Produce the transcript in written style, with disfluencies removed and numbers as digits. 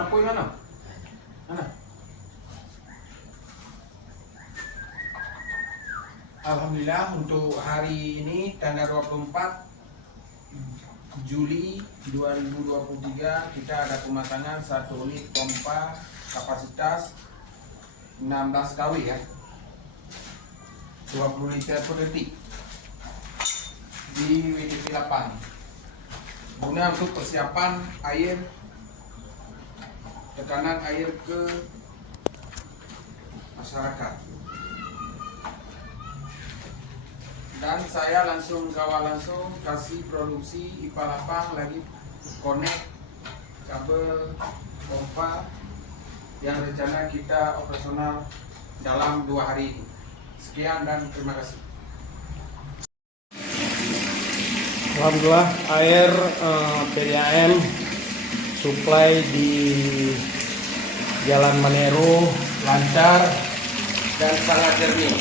Apoy mana? Mana? Alhamdulillah untuk hari ini tanggal 24 Juli 2023 kita ada pemasangan 1 unit pompa kapasitas 16 kW ya, 20 liter per detik di WDP 8 guna untuk persiapan air, tekanan air ke masyarakat. Dan saya langsung kasih produksi IPA 8 lagi connect kabel pompa yang rencana kita operasional dalam 2 hari ini. Sekian dan terima kasih. Alhamdulillah air PDAM supply di Jalan Maneru lancar dan sangat jernih.